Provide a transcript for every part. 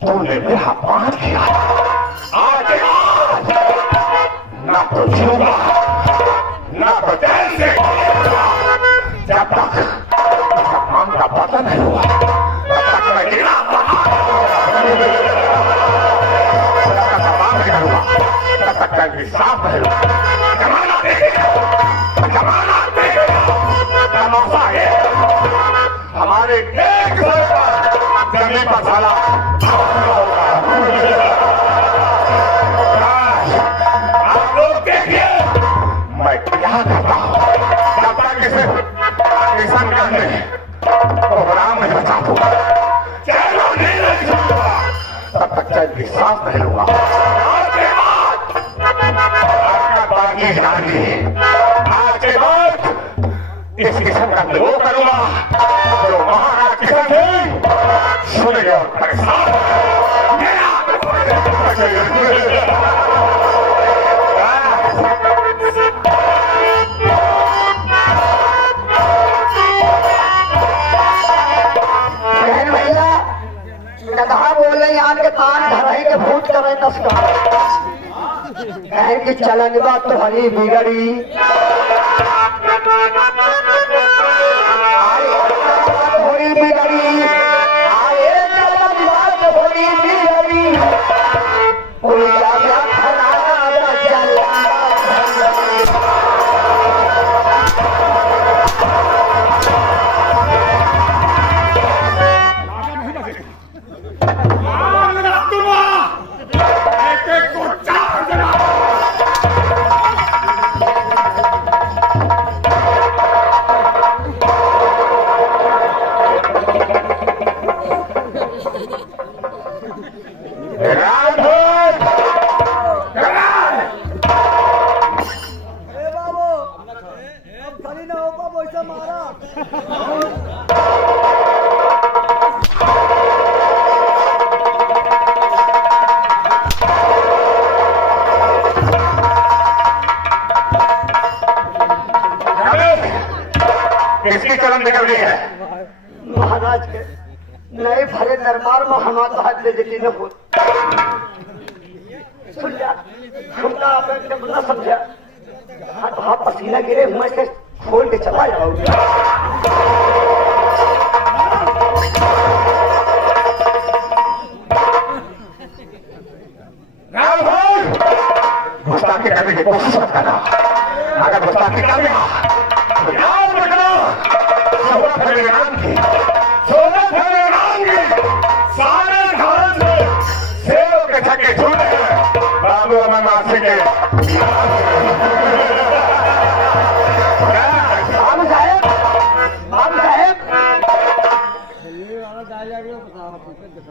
तूने मेरा अपमान किया, आज ना तो जीऊंगा ना तो चैन से जब तक इस अपमान का पता नहीं हुआ तब तक मैं जीना तब तक चैन की सांस नहीं लूंगा। जमाना देखेगा, जमाना देखेगा, तमाशा है हमारे एक जमीन पर साला आप लोग देखिए मैं क्या करता हूँ। जब तक इसे किसान करने प्रोग्राम में बचा दूंगा, चैन नहीं रखूंगा, तब तक चैन की सांस नहीं लूंगा। आज के बाद आपका बागी जानी, आज के बाद इस किस्म का वो करूंगा जो महाराज किसान सिंह सुनेंगे और परेशान। गधा बोले यहाँ के कान धरही के भूत करे नस्का की चलन बात तो हरी बिगड़ी थोड़ी बिगड़ी आए चलन बात थोड़ी बिगड़ी कोई जाया खराना चल किसकी चलन निकल गई है? महाराज के नए भरे दरबार में हमारा हाथ ले जली न हो सुन जा हमला आपने जब न समझा हाथ पसीना गिरे हुए से खोल के चला जाओगे। गुस्ताखी करने की कोशिश मत करना, अगर गुस्ताखी कर लिया तो याद रखना शोभा फैलेगी नाम की, शोभा फैलेगी नाम की, सारे घर से शेरों के छक्के छूटे हैं बाबू अमर मासी के। बाबू साहेब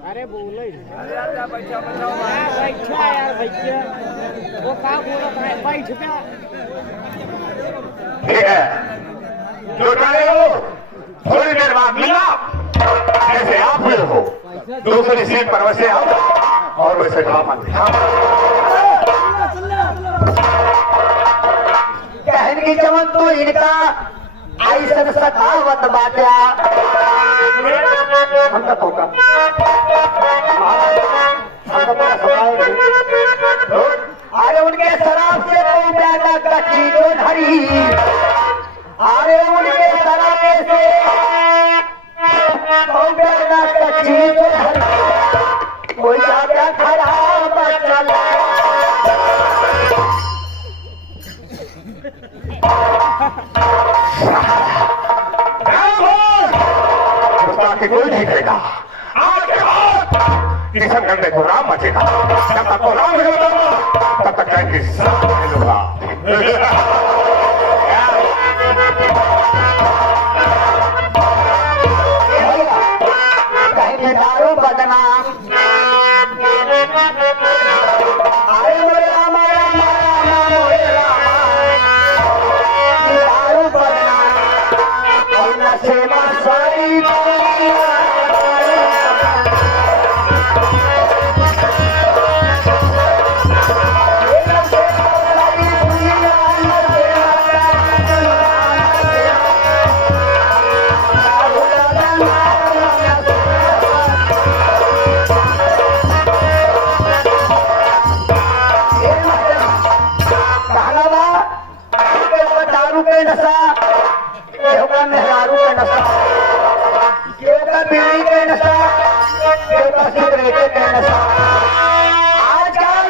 अरे बोलो यार बैठा यार भैया वो क्या बोला था बैठ गया। ठीक है जो चाहे हो थोड़ी देर बाद मिलना, जैसे आप हुए हो दूसरी सीट पर वैसे आओ और वैसे ड्रामा दिखाओ। कहन की चमन तो इनका ऐसा सतावत बात्या हम तक होगा अरे उनके शराब से कोई प्यादा कच्ची जो धरी, अरे उनके शराब से कोई प्यादा कच्ची जो धरी, कोई ज्यादा खराब चला कोई नहीं करेगा। आज के बाद किशन गंडे को राम बचेगा, जब तक को राम नहीं होगा तब तक चैन की सांस नहीं लूंगा। कहीं दारू बदनाम अरे मोरे रामा रामा रामा मोरे रामा दारू बदनाम और नशे में सारी के नशा, केहू का मेहरारू के नशा, केहू का बीड़ी के नशा, केहू का सिगरेट के नशा। आजकल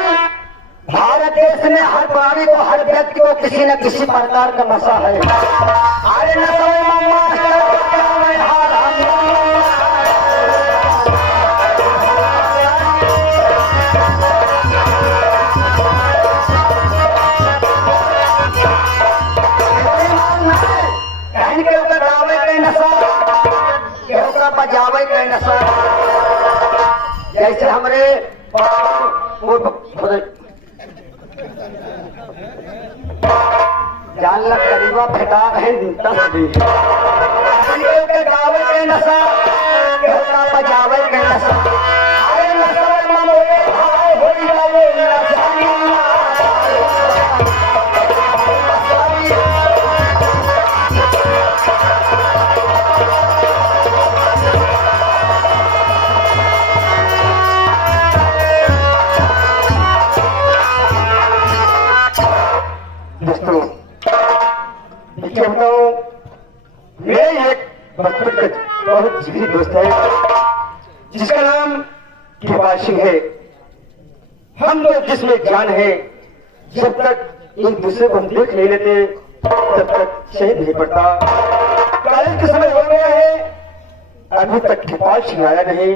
भारत देश में हर प्राणी को, हर व्यक्ति को किसी न किसी प्रकार का नशा है। अरे नशा में मास्टर क्या मैं हार केहू का गावे के नशा, केहू का बजावे के नशा। जैसे हमरे जान लग करीबा फेटा है तस्वीर। केहू के गावे के नशा, केहू का बजावे के नशा। अरे नशा में ममोए भाव होई जावे नशा। दोस्तों देखिए बताओ, मेरे एक बचपन का बहुत जिगरी दोस्त है जिसका नाम कृपाल सिंह है। हम लोग जिसमें जान है, जब तक एक दूसरे को हम देख नहीं लेते तब तक चैन नहीं पड़ता। कॉलेज के समय हो गया है, अभी तक कृपाल सिंह आया नहीं।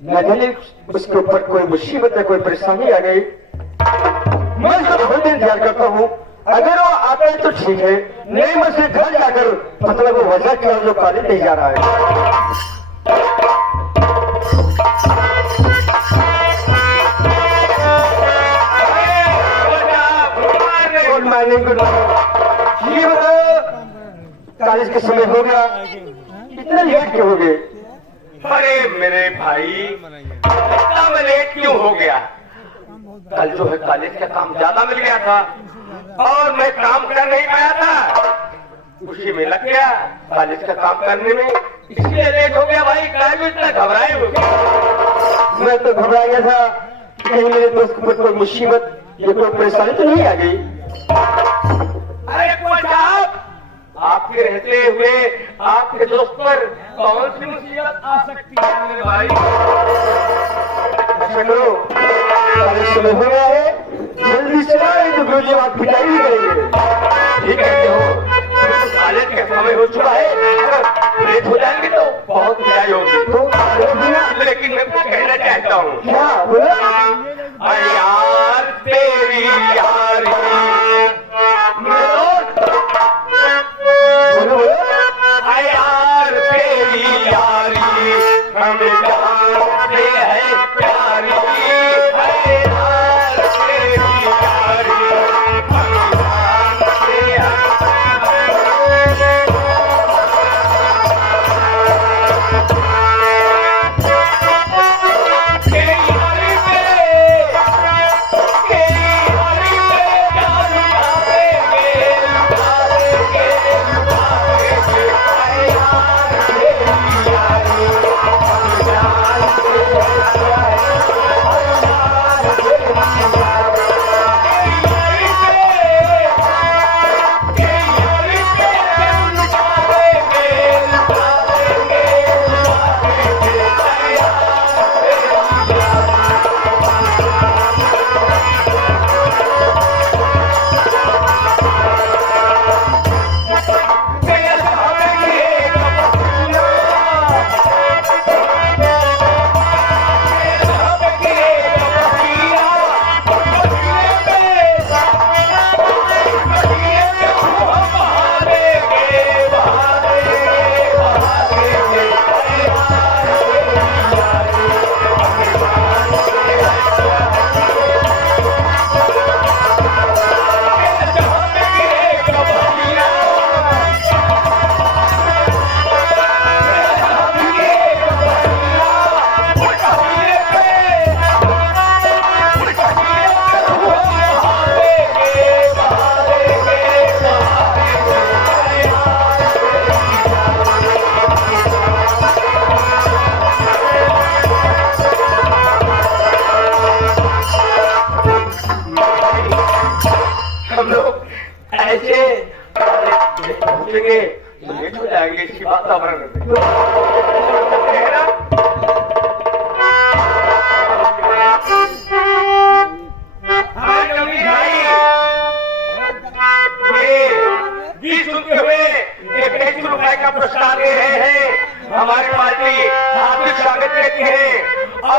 न जाने उसके ऊपर कोई मुसीबत है, कोई परेशानी आ गई। मैं उसका बहुत इंतजार करता हूँ। अगर वो आता है तो ठीक है, नहीं मैं उसे घर जाकर मतलब वो वजह क्या जो कॉलेज नहीं जा रहा है। Good morning, good morning. ये बताओ कॉलेज के समय हो गया, इतना लेट क्यों हो गए? अरे मेरे भाई, इतना मैं लेट क्यों हो गया? कल जो है कॉलेज का काम ज्यादा मिल गया था और मैं काम कर नहीं पाया था, उसी में लग गया कॉलेज का काम करने में, इसलिए लेट हो गया भाई। कल भी इतना घबराए हो गया? मैं तो घबरा गया था कि कहीं मेरे दोस्त को कोई मुसीबत या कोई परेशानी तो नहीं आ गई। अरे साहब, आपके रहते हुए आपके दोस्त पर कौन सी मुसीबत आ सकती है मेरे भाई? करो, कॉलेज समय हो गया है, जल्दी से आए तो गुरुजी आप पिटाई भी करेंगे। ठीक है हो, कॉलेज का समय हो चुका है, अगर लेट हो जाएंगे तो बहुत पिटाई होगी। तो लेकिन मैं कुछ कहना चाहता हूँ। क्या बोला? अरे यार तेरी यारी मेरे दोस्त, बोलो बोलो। अरे यार तेरी यारी हम जानते हैं प्यारी। अरे यार तेरी यारी हम जानते हैं। तेरी यारी पे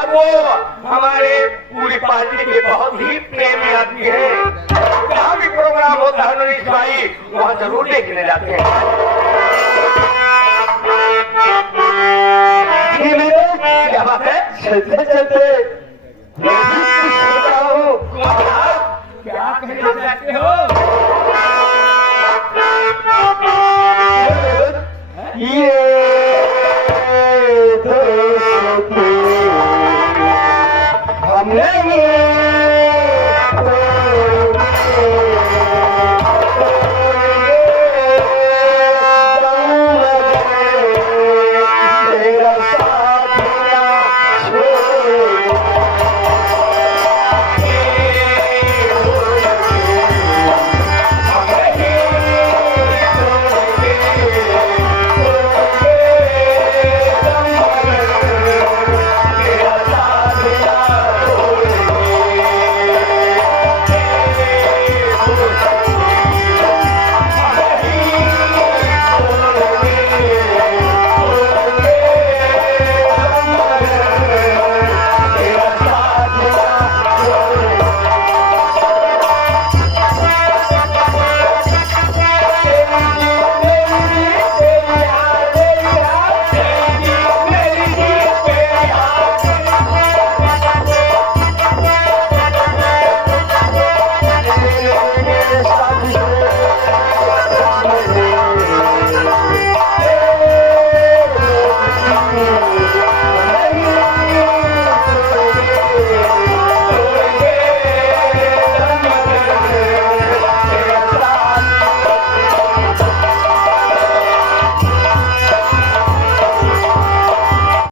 वो हमारे पूरी पार्टी के बहुत ही प्रेमी आदमी है। जहाँ भी प्रोग्राम होता है नरेश भाई वहाँ जरूर देखने जाते हैं। जी मेरे क्या बात है? चलते चलते मैं भी कुछ सोच रहा हूँ। क्या कहना चाहते हो? ये